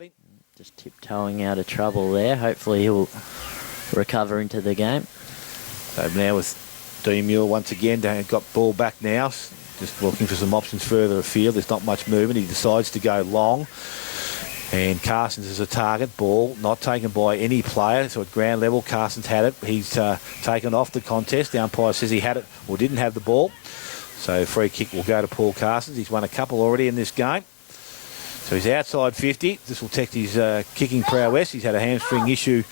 at him. Just tiptoeing out of trouble there. Hopefully he'll recover into the game. So now with Thom once again, got ball back now. Just looking for some options further afield. There's not much movement. He decides to go long. And Carson's is a target. Ball not taken by any player. So at ground level, Carson's had it. He's taken off the contest. The umpire says he had it or didn't have the ball. So free kick will go to Paul Carsons. He's won a couple already in this game. So he's outside 50. This will test his kicking prowess. He's had a hamstring issue.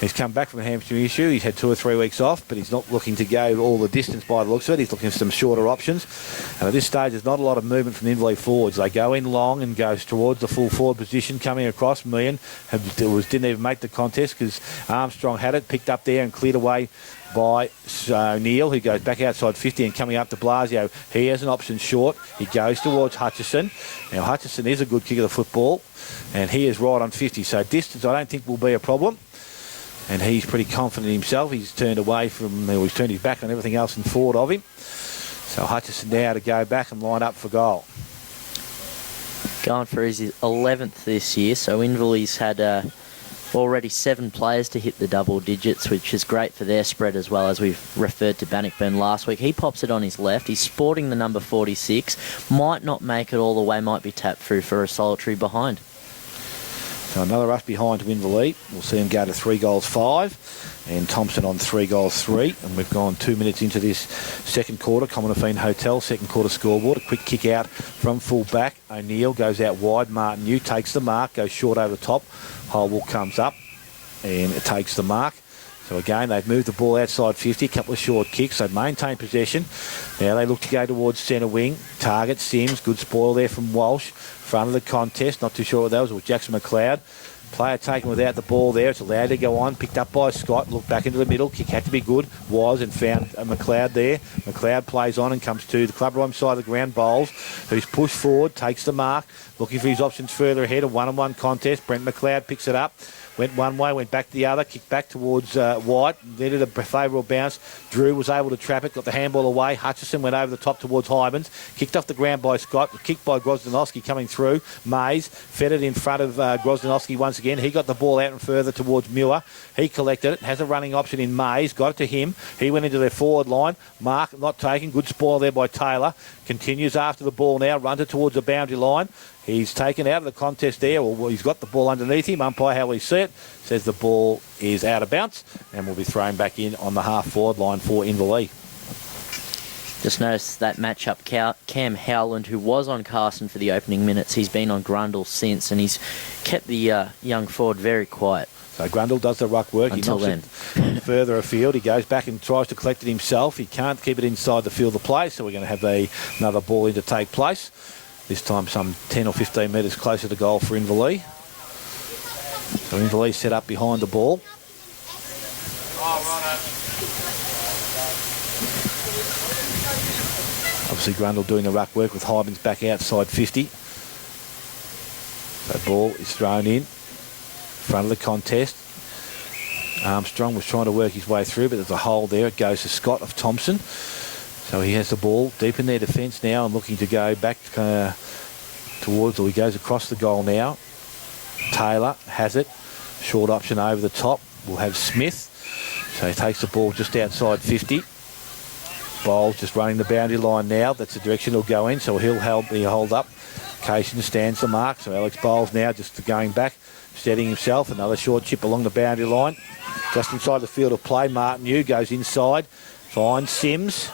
He's come back from a hamstring issue. He's had 2 or 3 weeks off, but he's not looking to go all the distance by the looks of it. He's looking for some shorter options. And at this stage, there's not a lot of movement from the Inverleigh forwards. They go in long and goes towards the full forward position, coming across. Millian didn't even make the contest because Armstrong had it, picked up there and cleared away by O'Neill, who goes back outside 50 and coming up to Blasio. He has an option short. He goes towards Hutchison. Now, Hutchison is a good kicker of the football, and he is right on 50. So distance, I don't think, will be a problem. And he's pretty confident himself. He's turned away from, he's turned his back on everything else in forward of him. So Hutchison now to go back and line up for goal. Going for his 11th this year. So Inverleigh's had already 7 players to hit the double digits, which is great for their spread as well, as we've referred to Bannockburn last week. He pops it on his left. He's sporting the number 46. Might not make it all the way, might be tapped through for a solitary behind. So another rush behind to Inverleigh. We'll see him go to 3 goals 5, and Thompson on 3 goals 3. And we've gone 2 minutes into this second quarter. Commonwealth Hotel, second quarter scoreboard. A quick kick out from full back. O'Neill goes out wide. Martin Yu takes the mark, goes short over the top. Holwell comes up and it takes the mark. So again, they've moved the ball outside 50, a couple of short kicks. They've maintained possession. Now they look to go towards centre wing. Target Sims, good spoil there from Walsh. Front of the contest, not too sure what that was. It was Jackson McLeod. Player taken without the ball there. It's allowed to go on. Picked up by Scott. Looked back into the middle. Kick had to be good. Was, and found McLeod there. McLeod plays on and comes to the club right side of the ground. Bowles, who's pushed forward, takes the mark. Looking for his options further ahead. A one-on-one contest. Brent McLeod picks it up. Went one way, went back the other, kicked back towards White, needed a favourable bounce. Drew was able to trap it, got the handball away. Hutchison went over the top towards Hybens, kicked off the ground by Scott, kicked by Grozdanowski coming through. Mays fed it in front of Grozdanowski once again. He got the ball out and further towards Muir. He collected it, has a running option in Mays, got it to him. He went into their forward line. Mark not taken, good spoil there by Taylor. Continues after the ball now, runs it towards the boundary line. He's taken out of the contest there, or he's got the ball underneath him. Umpire, how we see it, says the ball is out of bounds and will be thrown back in on the half-forward line for Inverleigh. Just noticed that matchup, Cam Howland, who was on Carson for the opening minutes, he's been on Grundle since, and he's kept the young forward very quiet. So Grundle does the ruck work. Until he knocks it further afield. He goes back and tries to collect it himself. He can't keep it inside the field of play, so we're going to have another ball in to take place. This time some 10 or 15 metres closer to goal for Inverleigh. So Inverleigh set up behind the ball. Obviously Grundle doing the ruck work with Hybens back outside 50. So ball is thrown in front of the contest. Armstrong was trying to work his way through, but there's a hole there. It goes to Scott of Thompson. So he has the ball deep in their defence now and looking to go back towards, or he goes across the goal now. Taylor has it. Short option over the top. We'll have Smith. So he takes the ball just outside 50. Bowles just running the boundary line now. That's the direction he'll go in. So he'll hold up. Cation stands the mark. So Alex Bowles now just going back, steadying himself. Another short chip along the boundary line. Just inside the field of play. Martin Yu goes inside. Finds Sims.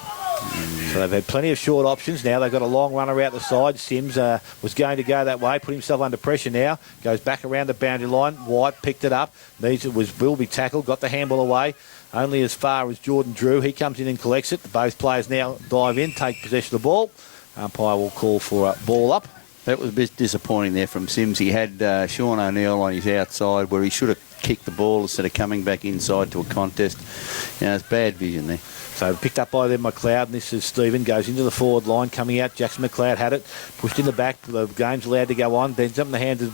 So they've had plenty of short options. Now they've got a long runner out the side. Sims was going to go that way, put himself under pressure now. Goes back around the boundary line. White picked it up. Will be tackled. Got the handball away. Only as far as Jordan Drew. He comes in and collects it. Both players now dive in, take possession of the ball. Umpire will call for a ball up. That was a bit disappointing there from Sims. He had Sean O'Neill on his outside where he should have kicked the ball instead of coming back inside to a contest. It's bad vision there. So picked up by them McLeod, and this is Stephen, goes into the forward line, coming out. Jackson McLeod had it, pushed in the back. The game's allowed to go on. Bends up in the hands of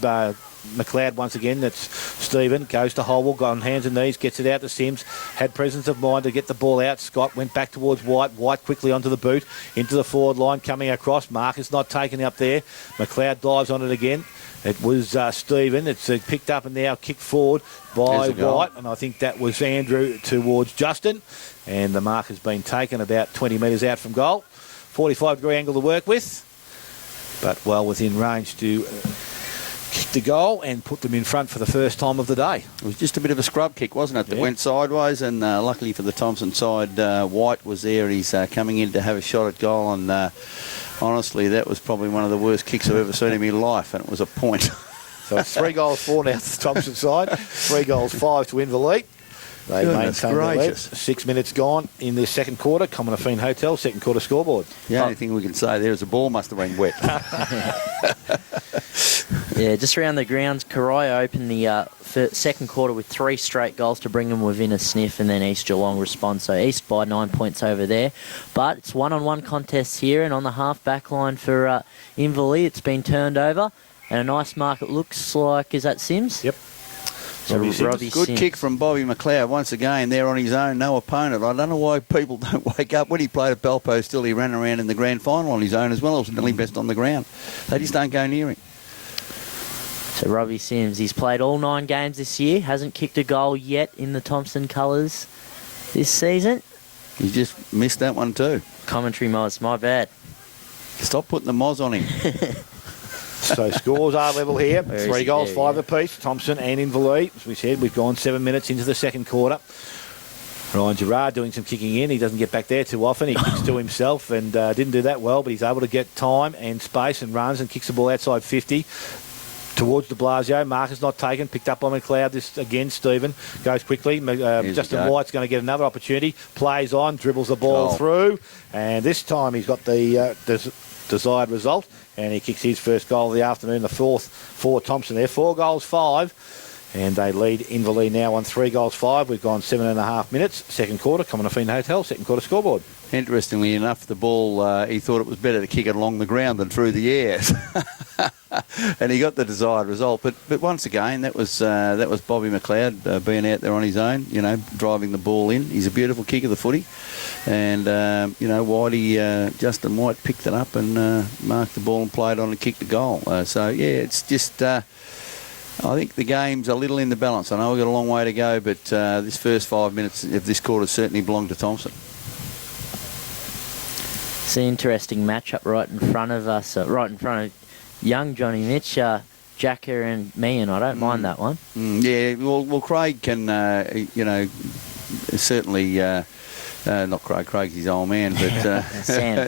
McLeod once again. That's Stephen, goes to Holwell, got on hands and knees, gets it out to Sims. Had presence of mind to get the ball out. Scott went back towards White. White quickly onto the boot, into the forward line, coming across. Marcus not taken up there. McLeod dives on it again. It was Stephen. It's picked up and now kicked forward by White, and I think that was Andrew towards Justin. And the mark has been taken about 20 metres out from goal. 45-degree angle to work with, but well within range to kick the goal and put them in front for the first time of the day. It was just a bit of a scrub kick, wasn't it, that went sideways, and luckily for the Thompson side, White was there. He's coming in to have a shot at goal, and honestly, that was probably one of the worst kicks I've ever seen in my life, and it was a point. So it's 3 goals 4 now to the Thompson side, 3 goals 5 to Inverleith. They maintain the lead. 6 minutes gone in this second quarter. Commonafine Hotel, second quarter scoreboard. The only thing we can say there is the ball must have been wet. Yeah, just around the grounds, Karaya opened the second quarter with 3 straight goals to bring them within a sniff, and then East Geelong responds. So East by 9 points over there. But it's one-on-one contests here, and on the half-back line for Inverleith, it's been turned over. And a nice mark, it looks like, is that Sims? Yep. So Robbie Good Sims. kick from Bobby McLeod. Once again, there on his own, no opponent. I don't know why people don't wake up. When he played at Belpo, still he ran around in the grand final on his own as well. It was nearly best on the ground. They just don't go near him. So Robbie Sims, he's played all 9 games this year, hasn't kicked a goal yet in the Thompson colours this season. He just missed that one too. Commentary Moz, my bad. Stop putting the moz on him. So scores are level here. Where is 3 he? goals, There, 5 yeah. apiece. Thompson and Inverleith. As we said, we've gone 7 minutes into the second quarter. Ryan Gerard doing some kicking in. He doesn't get back there too often. He kicks to himself and didn't do that well, but he's able to get time and space and runs and kicks the ball outside 50 towards de Blasio. Mark is not taken. Picked up by McLeod. This again, Stephen goes quickly. Justin White's going to get another opportunity. Plays on, dribbles the ball through, and this time he's got the desired result, and he kicks his first goal of the afternoon, the 4th for Thompson there. 4 goals 5. And they lead Inverleith now on 3 goals 5. We've gone 7.5 minutes. Second quarter, Commonafine Hotel, second quarter scoreboard. Interestingly enough, the ball, he thought it was better to kick it along the ground than through the air. And he got the desired result. But once again, that was Bobby McLeod being out there on his own, driving the ball in. He's a beautiful kick of the footy. And, Whitey, Justin White picked it up and marked the ball and played on and kicked the goal. It's just... I think the game's a little in the balance. I know we've got a long way to go, but this first 5 minutes of this quarter certainly belonged to Thompson. It's an interesting matchup right in front of us, right in front of young Johnny Mitch, Jacker and me, and I don't mind that one. Well, Craig can, certainly... not Craig. Craig's his old man, but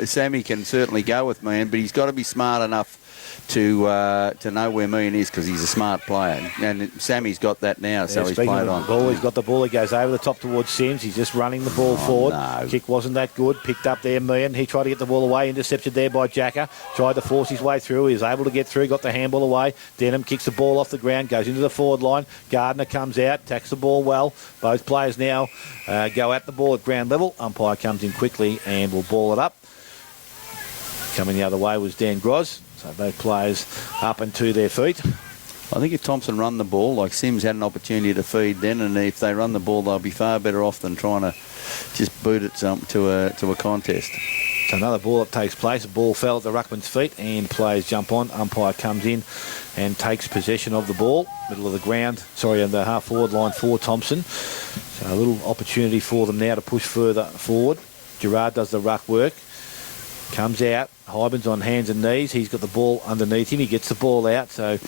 Sammy can certainly go with me, but he's got to be smart enough to know where Mean is, because he's a smart player, and Sammy's got that now, so he's played on. Ball, he's got the ball. He goes over the top towards Sims. He's just running the ball forward. No. Kick wasn't that good. Picked up there, Mean. He tried to get the ball away. Intercepted there by Jacker. Tried to force his way through. He was able to get through. Got the handball away. Denham kicks the ball off the ground. Goes into the forward line. Gardner comes out. Tacks the ball well. Both players now go at the ball at ground level. Umpire comes in quickly and will ball it up. Coming the other way was Dan Groz. So both players up and to their feet. I think if Thompson run the ball, like Sims had an opportunity to feed then, and if they run the ball, they'll be far better off than trying to just boot it to a contest. So another ball that takes place. The ball fell at the ruckman's feet and players jump on. Umpire comes in and takes possession of the ball. Middle of the ground, on the half-forward line for Thompson. So a little opportunity for them now to push further forward. Gerard does the ruck work. Comes out. Hyben's on hands and knees. He's got the ball underneath him. He gets the ball out. So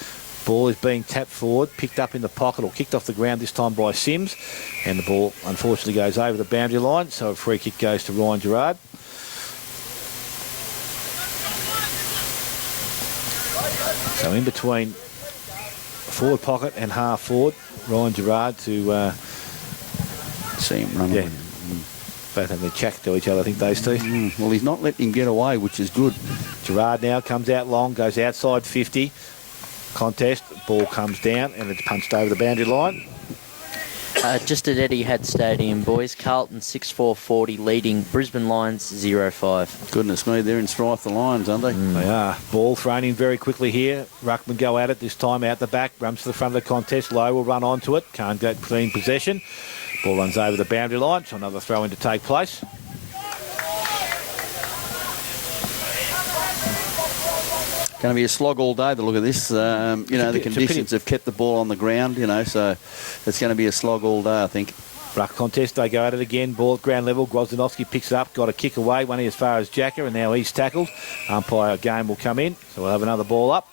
ball is being tapped forward, picked up in the pocket or kicked off the ground this time by Sims. And the ball unfortunately goes over the boundary line. So a free kick goes to Ryan Gerard. So in between forward pocket and half forward, Ryan Gerard to see him run away. Both have their check to each other, I think, those two. Well, he's not letting him get away, which is good. Gerard now comes out long, goes outside 50. Contest, ball comes down and it's punched over the boundary line. Just at Etihad Stadium, boys. Carlton 6-4-40 leading Brisbane Lions 0-5. Goodness me, they're in strife, the Lions, aren't they? They are. Ball thrown in very quickly here. Ruckman go at it this time out the back. Runs to the front of the contest. Lowe will run onto it. Can't get clean possession. Ball runs over the boundary line, so another throw-in to take place. Going to be a slog all day, the look of this. The conditions have kept the ball on the ground, so it's going to be a slog all day, I think. Ruck contest, they go at it again. Ball at ground level. Grozdanovsky picks it up, got a kick away, one as far as Jacker, and now he's tackled. Umpire game will come in, so we'll have another ball up.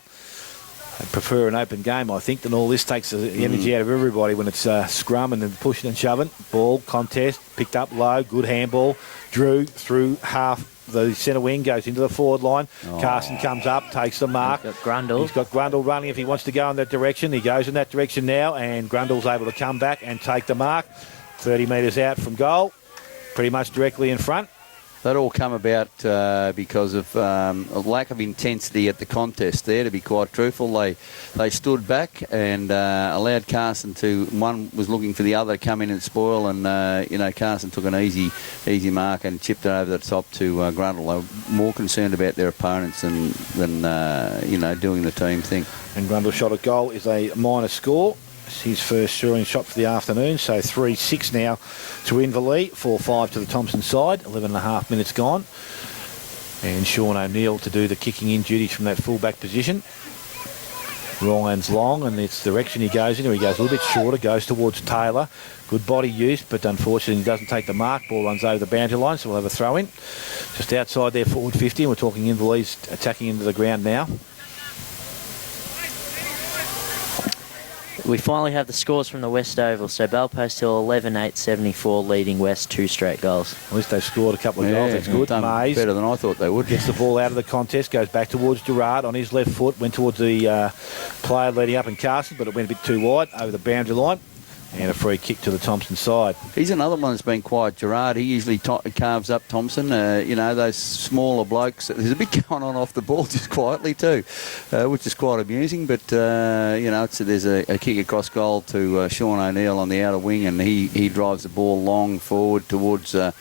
I prefer an open game, I think, than all this takes the energy out of everybody when it's scrum and then pushing and shoving. Ball, contest, picked up low, good handball. Drew through half the centre wing, goes into the forward line. Carson comes up, takes the mark. He's got Grundle. He's got Grundle running if he wants to go in that direction. He goes in that direction now, and Grundle's able to come back and take the mark. 30 metres out from goal, pretty much directly in front. That all come about because of a lack of intensity at the contest there, to be quite truthful. They stood back and allowed Carson to, one was looking for the other to come in and spoil, and, Carson took an easy mark and chipped it over the top to Grundle. They were more concerned about their opponents than doing the team thing. And Grundle's shot at goal is a minor score. It's his first scoring shot for the afternoon, so 3-6 now to Inverleigh, 4-5 to the Thompson side, 11.5 minutes gone. And Sean O'Neill to do the kicking in duties from that fullback position. Ryan's long, and it's the direction he goes in. He goes a little bit shorter, goes towards Taylor. Good body use, but unfortunately he doesn't take the mark. Ball runs over the boundary line, so we'll have a throw in. Just outside their forward 50, and we're talking Inverleigh's attacking into the ground now. We finally have the scores from the West Oval. So Belpost Hill 11-8-74 leading West 2 straight goals. At least they've scored a couple of goals. That's good. Mays better than I thought they would. Gets the ball out of the contest, goes back towards Gerard on his left foot, went towards the player leading up in Carson, but it went a bit too wide over the boundary line. And a free kick to the Thompson side. He's another one that's been quiet, Gerard. He usually carves up Thompson. Those smaller blokes. There's a bit going on off the ball just quietly too, which is quite amusing. But, there's a kick across goal to Sean O'Neill on the outer wing, and he drives the ball long forward towards a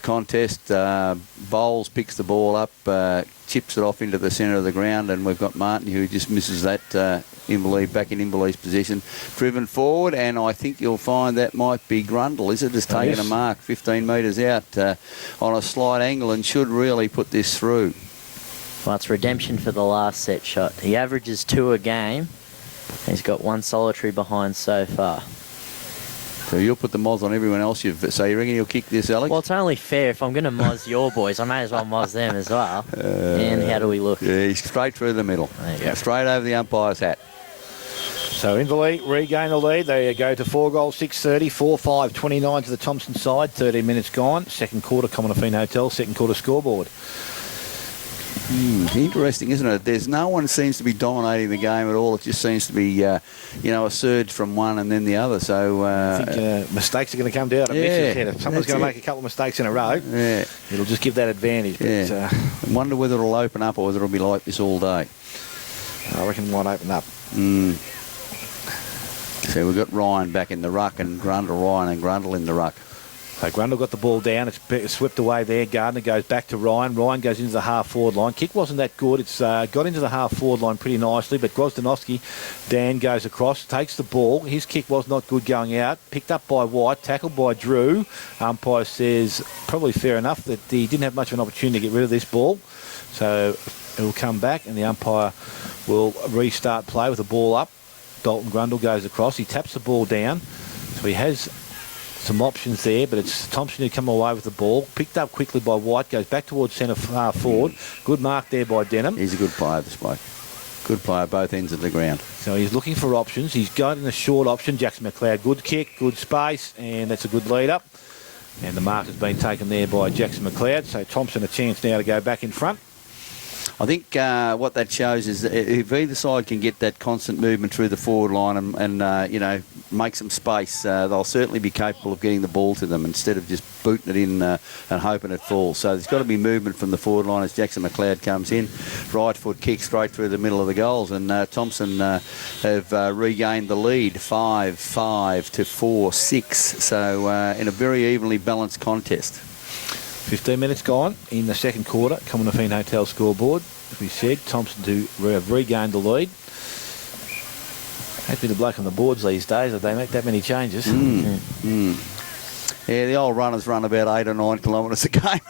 contest. Bowles picks the ball up, chips it off into the centre of the ground, and we've got Martin who just misses that. Back in Inverleigh's position, driven forward, and I think you'll find that might be Grundle, is it? Just taking a mark 15 metres out on a slight angle, and should really put this through. Well, it's redemption for the last set shot. He averages 2 a game. He's got 1 solitary behind so far. So you'll put the moz on everyone else. So you reckon you'll kick this, Alex? Well, it's only fair. If I'm going to moz your boys, I may as well moz them as well. And how do we look? Yeah, he's straight through the middle. Straight over the umpire's hat. So Inverleigh regain the lead. They go to 4 goals, 6:30, 4-5, 29 to the Thompson side. 13 minutes gone. Second quarter, Commonwealth Hotel. Second quarter scoreboard. Interesting, isn't it? There's no one seems to be dominating the game at all. It just seems to be, a surge from one and then the other. So I think mistakes are going to come down. If someone's going to make a couple of mistakes in a row, it'll just give that advantage. But, I wonder whether it'll open up or whether it'll be like this all day. I reckon it might open up. So we've got Ryan back in the ruck and Ryan and Grundle in the ruck. So Grundle got the ball down. It's swept away there. Gardner goes back to Ryan. Ryan goes into the half-forward line. Kick wasn't that good. It's got into the half-forward line pretty nicely, but Grozdanovsky, Dan goes across, takes the ball. His kick was not good going out. Picked up by White, tackled by Drew. Umpire says probably fair enough that he didn't have much of an opportunity to get rid of this ball. So it will come back, and the umpire will restart play with the ball up. Dalton Grundle goes across. He taps the ball down. So he has some options there, but it's Thompson who come away with the ball. Picked up quickly by White. Goes back towards centre far forward. Good mark there by Denham. He's a good player, this bloke. Good player, both ends of the ground. So he's looking for options. He's got in a short option. Jackson McLeod, good kick, good space, and that's a good lead up. And the mark has been taken there by Jackson McLeod. So Thompson a chance now to go back in front. I think what that shows is that if either side can get that constant movement through the forward line and make some space, they'll certainly be capable of getting the ball to them instead of just booting it in and hoping it falls. So there's got to be movement from the forward line as Jackson McLeod comes in. Right foot kick straight through the middle of the goals, and Thompson have regained the lead 5-5 to 4-6. So in a very evenly balanced contest. 15 minutes gone in the second quarter. Commonwealth Hotel scoreboard. As we said, Thompson to have regained the lead. Has been the bloke on the boards these days that they make that many changes. Yeah, the old runners run about 8 or 9 kilometres a game.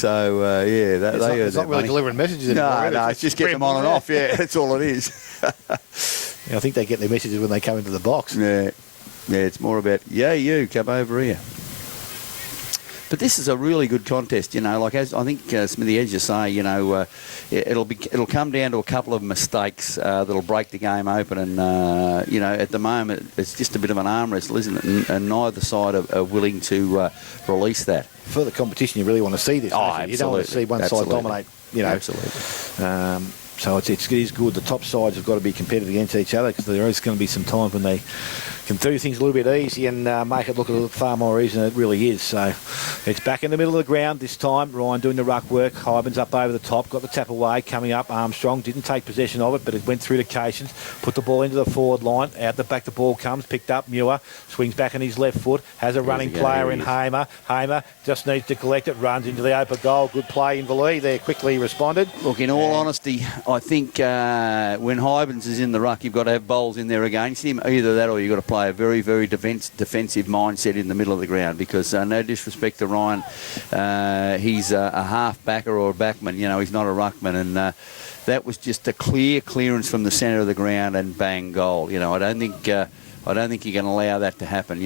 So, yeah, they It's earn not their really money. delivering messages anymore. No, it's just getting them on and off. Yeah, that's all it is. I think they get their messages when they come into the box. Yeah, it's more about, yeah, you, come over here. But this is a really good contest, like as I think Smithy, as you say, it'll come down to a couple of mistakes that'll break the game open, and at the moment it's just a bit of an arm wrestle, isn't it? And neither side are willing to release that. For the competition, you really want to see this. Absolutely. You don't want to see one side dominate. Absolutely. So it is good. The top sides have got to be competitive against each other, because there is going to be some times when they can do things a little bit easy and make it look a little far more easy than it really is. So it's back in the middle of the ground this time. Ryan doing the ruck work. Hyben's up over the top. Got the tap away. Coming up, Armstrong didn't take possession of it, but it went through to Cations. Put the ball into the forward line. Out the back the ball comes. Picked up. Muir swings back on his left foot. Has a running player in Hamer. Hamer just needs to collect it. Runs into the open goal. Good play in Valee there. Quickly responded. Look, in all honesty, I think when Hybens is in the ruck, you've got to have bowls in there against him. Either that or you've got to play a very, very defensive mindset in the middle of the ground, because no disrespect to Ryan, he's a half-backer or a backman. He's not a ruckman. And that was just a clear clearance from the centre of the ground and bang, goal. I don't think you're going to allow that to happen,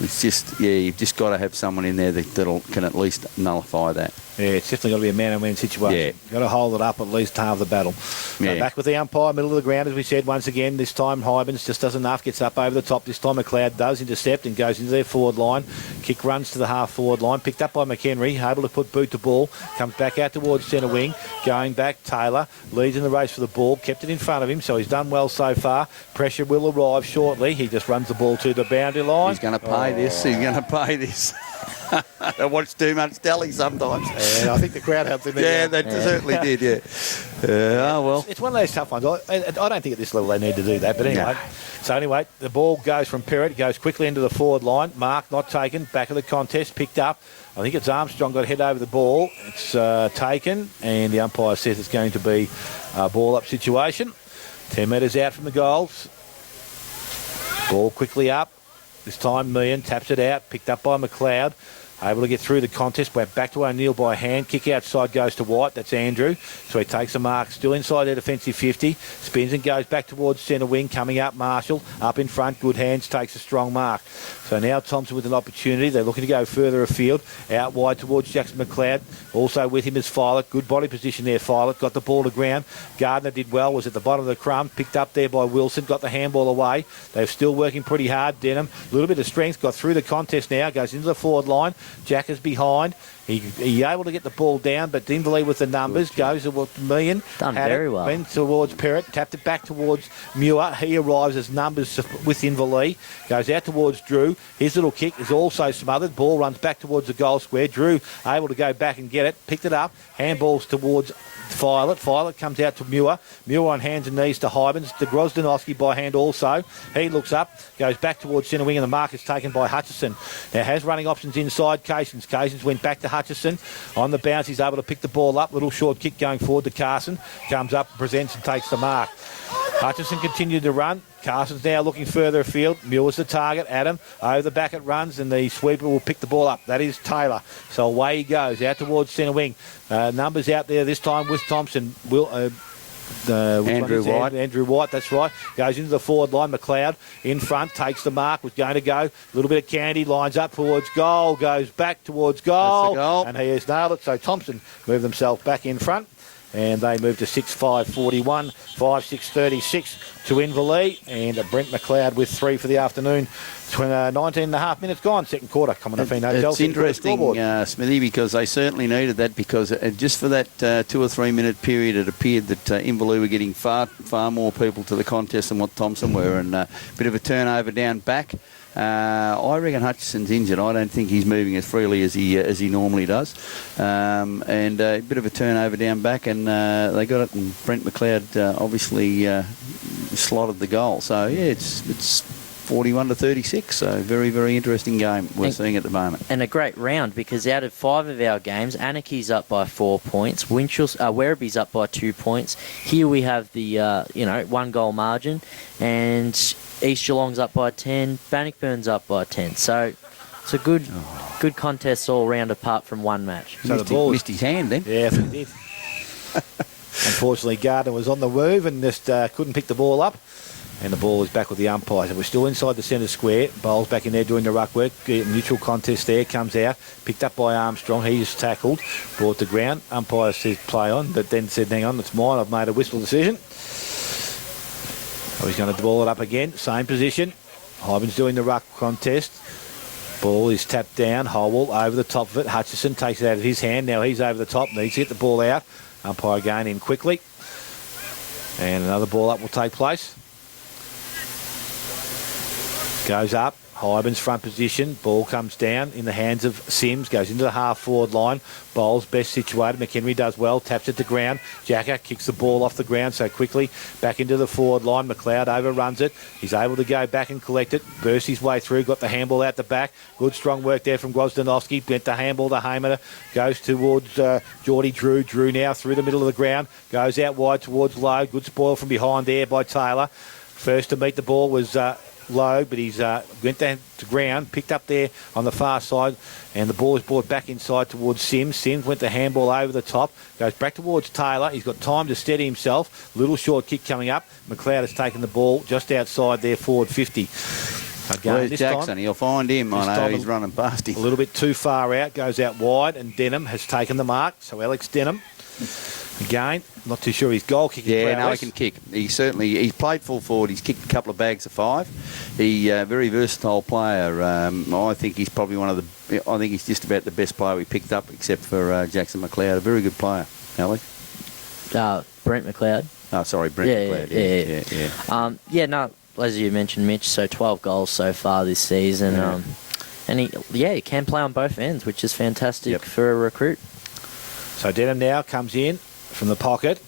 It's just, you've just got to have someone in there that can at least nullify that. Yeah, it's definitely got to be a man-on-man situation. Yeah. You've got to hold it up at least half the battle. Yeah. Back with the umpire, middle of the ground, as we said once again. This time Hybens just does enough, gets up over the top. This time McLeod does intercept and goes into their forward line. Kick runs to the half-forward line. Picked up by McHenry, able to put boot to ball. Comes back out towards centre wing. Going back, Taylor leads in the race for the ball. Kept it in front of him, so he's done well so far. Pressure will arrive shortly. He just runs the ball to the boundary line. He's going to pay this. He's going to pay this. I watch too much telly sometimes. Yeah, I think the crowd helped him. Yeah, they certainly did, yeah. Oh, well. It's one of those tough ones. I don't think at this level they need to do that, but anyway. No. So anyway, the ball goes from Perrott, goes quickly into the forward line. Mark not taken, back of the contest, picked up. I think it's Armstrong got head over the ball. It's taken, and the umpire says it's going to be a ball-up situation. 10 metres out from the goals. Ball quickly up. This time Meehan taps it out, picked up by McLeod. Able to get through the contest. We're back to O'Neill by hand. Kick outside goes to White. That's Andrew. So he takes a mark. Still inside their defensive 50. Spins and goes back towards centre wing. Coming up, Marshall. Up in front. Good hands. Takes a strong mark. So now Thompson with an opportunity. They're looking to go further afield. Out wide towards Jackson McLeod. Also with him is Filet. Good body position there, Filet. Got the ball to ground. Gardner did well. Was at the bottom of the crumb. Picked up there by Wilson. Got the handball away. They're still working pretty hard. Denham. A little bit of strength. Got through the contest now. Goes into the forward line. Jack is behind. He able to get the ball down, but Dingley with the numbers goes towards Meehan. Done very well. Went towards Perrott, tapped it back towards Muir. He arrives as numbers with Inverleigh. Goes out towards Drew. His little kick is also smothered. Ball runs back towards the goal square. Drew able to go back and get it. Picked it up. Handballs towards Filet. Filet comes out to Muir. Muir on hands and knees to Hybens. To Grozdanovsky by hand also. He looks up, goes back towards centre wing, and the mark is taken by Hutchison. Now has running options inside Cations. Cations went back to Hutchison. On the bounce, he's able to pick the ball up. Little short kick going forward to Carson. Comes up, presents and takes the mark. Hutchison continued to run. Carson's now looking further afield. Muir's the target. Adam over the back it runs, and the sweeper will pick the ball up. That is Taylor. So away he goes out towards centre wing. Numbers out there this time with Thompson. Andrew White. Andrew White, that's right. Goes into the forward line. McLeod in front, takes the mark, was going to go. A little bit of candy, lines up towards goal, goes back towards goal. That's the goal. And he has nailed it. So Thompson moved themselves back in front. And they move to 6-5-41, 5-6-36 to Inverleigh. And Brent McLeod with 3 for the afternoon. 19 and a half minutes gone, second quarter. Coming to Fino. It's interesting, Smithy, because they certainly needed that, because just for that 2 or 3 minute period, it appeared that Inverleigh were getting far more people to the contest than what Thompson were, and a bit of a turnover down back. I reckon Hutchison's injured. I don't think he's moving as freely as he normally does. And a bit of a turnover down back, and they got it, and Brent McLeod obviously slotted the goal. So, yeah, it's 41-36. So, very, very interesting game we're seeing at the moment. And a great round, because out of 5 of our games, Anarchy's up by 4 points, Werriby's up by 2 points. Here we have the 1 goal margin, and East Geelong's up by 10, Bannockburn's up by 10. So It's a good contest all round apart from one match. So the ball missed his hand then. Yeah, he did. Unfortunately, Gardner was on the move and just couldn't pick the ball up. And the ball is back with the umpires. And we're still inside the centre square. Bowles back in there doing the ruck work. Neutral contest there. Comes out. Picked up by Armstrong. He's tackled. Brought to ground. Umpire says play on. But then said, hang on, it's mine. I've made a whistle decision. So he's going to ball it up again. Same position. Hyben's doing the ruck contest. Ball is tapped down. Howell over the top of it. Hutchison takes it out of his hand. Now he's over the top. Needs to get the ball out. Umpire going in quickly. And another ball up will take place. Goes up. Hyben's front position. Ball comes down in the hands of Sims. Goes into the half-forward line. Bowles best situated. McHenry does well. Taps it to ground. Jacker kicks the ball off the ground so quickly. Back into the forward line. McLeod overruns it. He's able to go back and collect it. Burst his way through. Got the handball out the back. Good strong work there from Grozdanovsky. Went the handball to Haymer. Goes towards Geordie Drew. Drew now through the middle of the ground. Goes out wide towards Lowe. Good spoil from behind there by Taylor. First to meet the ball was... Low, but he's went down to ground, picked up there on the far side, and the ball is brought back inside towards Sims. Sims went the handball over the top, goes back towards Taylor. He's got time to steady himself. Little short kick coming up. McLeod has taken the ball just outside their forward 50. Again, Where's Jackson? You'll find him. I know he's running past him. A little bit too far out, goes out wide, and Denham has taken the mark. So Alex Denham. Again, not too sure his goal kicking. Yeah, no, he can kick. He's played full forward. He's kicked a couple of bags of 5. He very versatile player. I think he's probably I think he's just about the best player we picked up, except for Jackson McLeod. A very good player, Alex. Brent McLeod. Oh, sorry, Brent McLeod. Yeah. No, as you mentioned, Mitch. So 12 goals so far this season. Yeah. And he can play on both ends, which is fantastic for a recruit. So Denham now comes in from the pocket.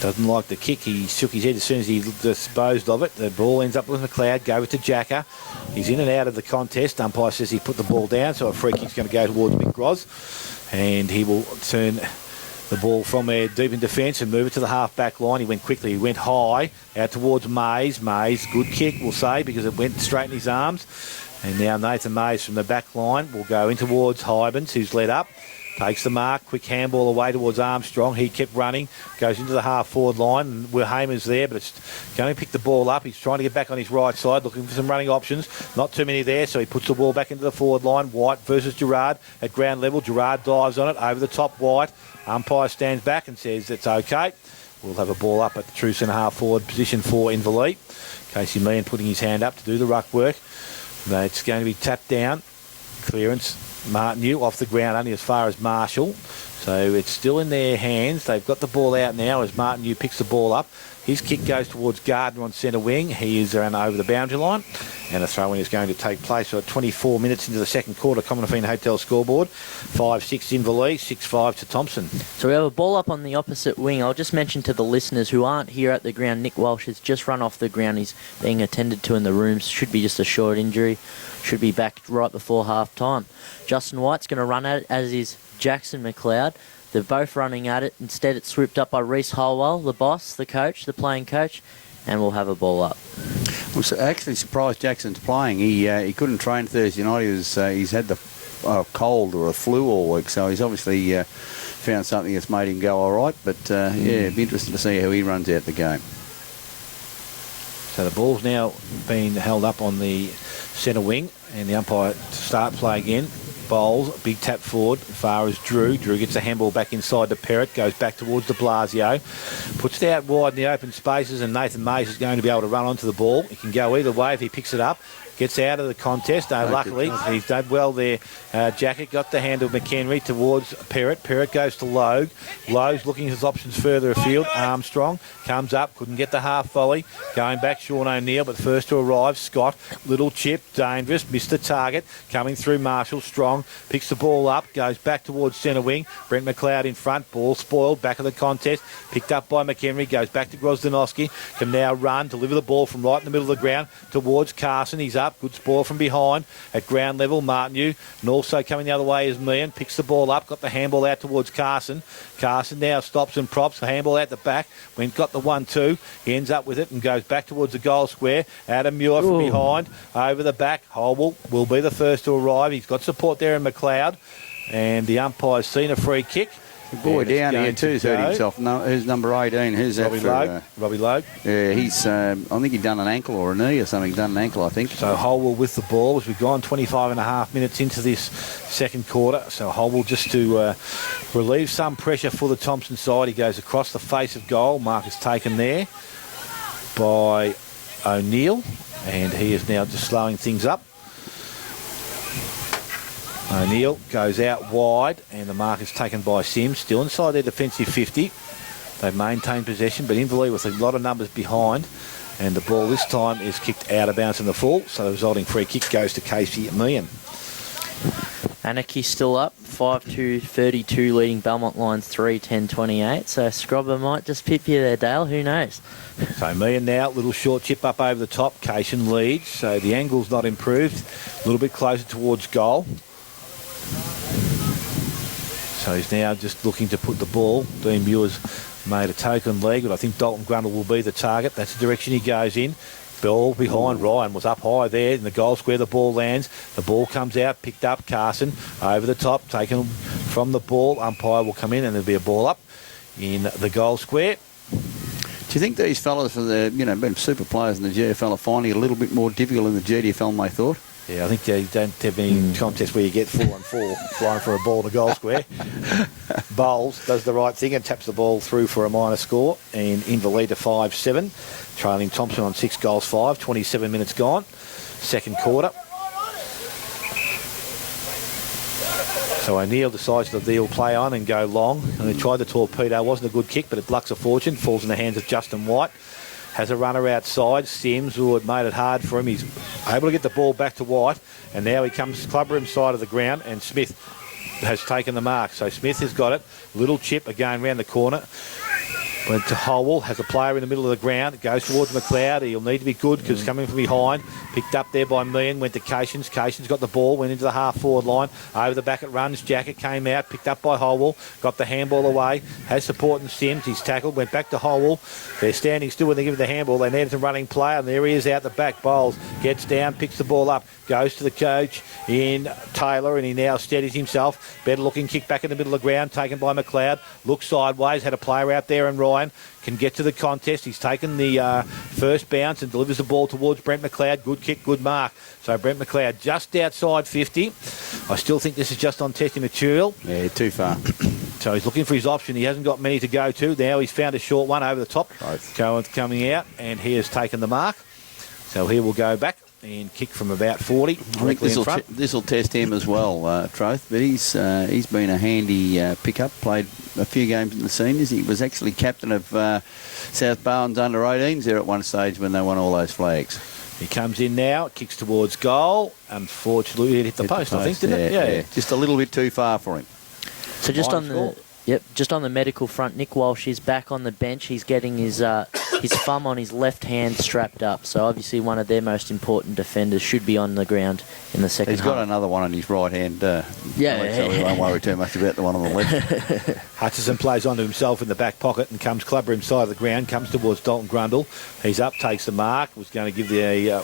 Doesn't like the kick. He shook his head as soon as he disposed of it. The ball ends up with McLeod. Go to Jacker. He's in and out of the contest. Umpire says he put the ball down, so a free kick's going to go towards Mick Gros. And he will turn the ball from there deep in defence and move it to the half-back line. He went quickly. He went high out towards Mays. Mays, good kick, we'll say, because it went straight in his arms. And now Nathan Mays from the back line will go in towards Hybens, who's led up. Takes the mark, quick handball away towards Armstrong. He kept running, goes into the half-forward line, and Hamer's there, but it's going to pick the ball up. He's trying to get back on his right side, looking for some running options. Not too many there, so he puts the ball back into the forward line. White versus Gerard at ground level. Gerard dives on it, over the top, White. Umpire stands back and says it's okay. We'll have a ball up at the true centre half-forward position for Inverleigh. Casey Meehan putting his hand up to do the ruck work. It's going to be tapped down. Clearance. Martin off the ground only as far as Marshall. So it's still in their hands. They've got the ball out now as Martin picks the ball up. His kick goes towards Gardner on centre wing. He is around over the boundary line. And a throw-in is going to take place. So at 24 minutes into the second quarter, Commonwealth Hotel scoreboard. 5-6 Inverleigh, 6-5 to Thompson. So we have a ball up on the opposite wing. I'll just mention to the listeners who aren't here at the ground, Nick Walsh has just run off the ground. He's being attended to in the rooms. Should be just a short injury. Should be back right before half-time. Justin White's going to run at it, as is Jackson McLeod. They're both running at it. Instead, it's swooped up by Reece Holwell, the boss, the coach, the playing coach, and we'll have a ball up. I was actually surprised Jackson's playing. He couldn't train Thursday night. He's had the cold or a flu all week, so he's obviously found something that's made him go all right. But, it'd be interesting to see how he runs out the game. So the ball's now being held up on the centre wing, and the umpire to start play again. Bowles, big tap forward, as far as Drew. Drew gets the handball back inside to Perrott, goes back towards de Blasio, puts it out wide in the open spaces, and Nathan Mays is going to be able to run onto the ball. He can go either way if he picks it up. Gets out of the contest. Luckily, he's done well there. Jacket got the hand of McHenry towards Perrott. Perrott goes to Logue. Logue's looking at his options further afield. Armstrong comes up, couldn't get the half volley. Going back, Sean O'Neill, but first to arrive, Scott. Little chip, dangerous, missed the target. Coming through Marshall, strong. long, picks the ball up, goes back towards centre wing. Brent McLeod in front, ball spoiled, back of the contest, picked up by McHenry, goes back to Grozdanowski, can now run, deliver the ball from right in the middle of the ground towards Carson. He's up, good spoil from behind at ground level. Martineau, and also coming the other way is Meehan, picks the ball up, got the handball out towards Carson. Carson now stops and props, the handball out the back, when got the 1-2, he ends up with it and goes back towards the goal square. Adam Muir from behind, over the back. Holwell will be the first to arrive. He's got support there in McLeod, and the umpire's seen a free kick. The boy down here too's hurt himself. No, who's number 18? Who's that? Robbie Logue. Yeah, he's. I think he'd done an ankle or a knee or something. Done an ankle, I think. So Holwell with the ball as we've gone 25 and a half minutes into this second quarter. So Holwell just to relieve some pressure for the Thompson side. He goes across the face of goal. Mark is taken there by O'Neill, and he is now just slowing things up. O'Neill goes out wide, and the mark is taken by Sims, still inside their defensive 50. They've maintained possession, but Inverleigh with a lot of numbers behind, and the ball this time is kicked out of bounds in the full, so the resulting free kick goes to Casey Meehan. Anarchy still up, 5-2-32, leading Belmont Lions 3-10-28. So Scrobber might just pip you there, Dale. Who knows? So Meehan now, little short chip up over the top. Cation leads, so the angle's not improved. A little bit closer towards goal. So he's now just looking to put the ball. Dean Muir's made a token leg, but I think Dalton Grundle will be the target. That's the direction he goes in. Ball behind. Ryan was up high there in the goal square. The ball lands. The ball comes out, picked up. Carson over the top, taken from the ball. Umpire will come in and there'll be a ball up in the goal square. Do you think these fellas from the, been super players in the GFL are finding it a little bit more difficult in the GDFL than they thought? Yeah, I think they don't have any contests where you get 4-on-4 flying for a ball in the goal square. Bowles does the right thing and taps the ball through for a minor score, and Inverleigh to 5-7, trailing Thompson on 6 goals 5, 27 minutes gone, second quarter. So O'Neill decides the deal play on and go long, and he tried the torpedo. Wasn't a good kick, but it lucks a fortune, falls in the hands of Justin White. Has a runner outside. Sims, who had made it hard for him. He's able to get the ball back to White. And now he comes clubber him side of the ground. And Smith has taken the mark. So Smith has got it. Little chip again round the corner. Went to Holwell, has a player in the middle of the ground, goes towards McLeod. He'll need to be good because coming from behind, picked up there by Meehan, went to Cations. Cations got the ball, went into the half-forward line. Over the back it runs, Jacket came out, picked up by Holwell, got the handball away, has support in Sims. He's tackled, went back to Holwell. They're standing still when they give the handball. They needed a running player, and there he is out the back. Bowles gets down, picks the ball up, goes to the coach in Taylor, and he now steadies himself. Better looking kick back in the middle of the ground, taken by McLeod. Looks sideways, had a player out there, and Ryan can get to the contest. He's taken the first bounce and delivers the ball towards Brent McLeod. Good kick, good mark. So Brent McLeod just outside 50. I still think this is just on testing material. Yeah, too far. So he's looking for his option. He hasn't got many to go to. Now he's found a short one over the top. Coming out, and he has taken the mark. So he will go back and kick from about 40 directly in front. This will test him as well, Troth. But he's been a handy pickup. Played a few games in the seniors. He was actually captain of South Barwon's under-18s there at one stage when they won all those flags. He comes in now, kicks towards goal. Unfortunately, it hit the post, I think, didn't it? Yeah. Just a little bit too far for him. So just on the medical front, Nick Walsh is back on the bench. He's getting his thumb on his left hand strapped up. So obviously one of their most important defenders should be on the ground in the second half. He's got another one on his right hand. So we won't worry too much about the one on the left. Hutchison plays onto himself in the back pocket and comes clubber inside of the ground, comes towards Dalton Grundle. He's up, takes the mark, was going to give the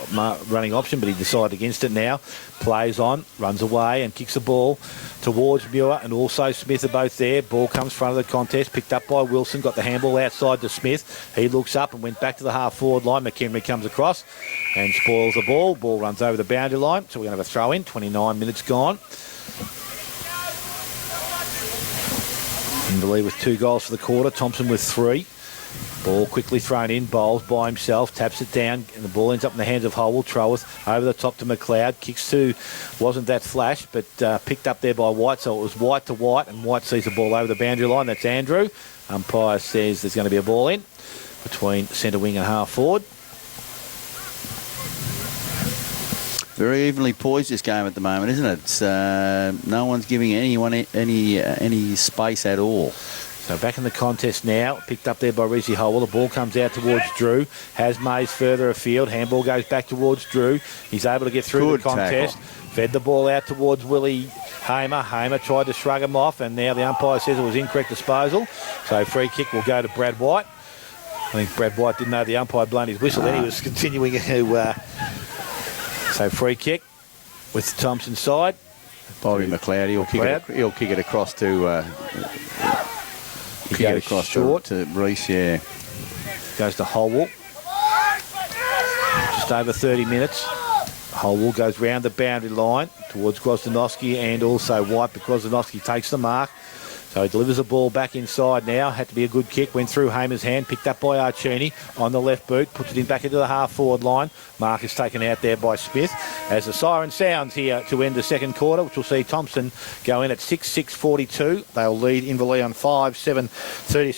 running option, but he decided against it now. Plays on, runs away and kicks the ball towards Muir, and also Smith are both there. Ball comes front of the contest, picked up by Wilson, got the handball outside to Smith. He looks up and went back to the half-forward line. McHenry comes across and spoils the ball. Ball runs over the boundary line, so we're going to have a throw-in. 29 minutes gone. Inverleigh with 2 goals for the quarter, Thompson with 3. Ball quickly thrown in, Bowles by himself, taps it down, and the ball ends up in the hands of Holwell. Troweth over the top to McLeod, kicks to, wasn't that flash, but picked up there by White, so it was White to White, and White sees the ball over the boundary line. That's Andrew. Umpire says there's going to be a ball in between centre wing and half forward. Very evenly poised, this game at the moment, isn't it? It's, no one's giving anyone any space at all. So back in the contest now, picked up there by Rizzy Howell. The ball comes out towards Drew. Has Mays further afield. Handball goes back towards Drew. He's able to get through the contest. Tackle. Fed the ball out towards Willie Hamer. Hamer tried to shrug him off, and now the umpire says it was incorrect disposal. So free kick will go to Brad White. I think Brad White didn't know the umpire had blown his whistle. Then he was continuing to... So free kick with Thompson side. Bobby McLeod, he'll kick it across to... kick it across short to Reese, yeah. Goes to Holwell. Just over 30 minutes. Holwell goes round the boundary line towards Grozdanowski and also White, but Grozdanowski takes the mark. So he delivers the ball back inside now. Had to be a good kick. Went through Hamer's hand. Picked up by Archini on the left boot. Puts it in back into the half-forward line. Mark is taken out there by Smith. As the siren sounds here to end the second quarter, which will see Thompson go in at 6:42. They'll lead Inverleigh on 5:7:37.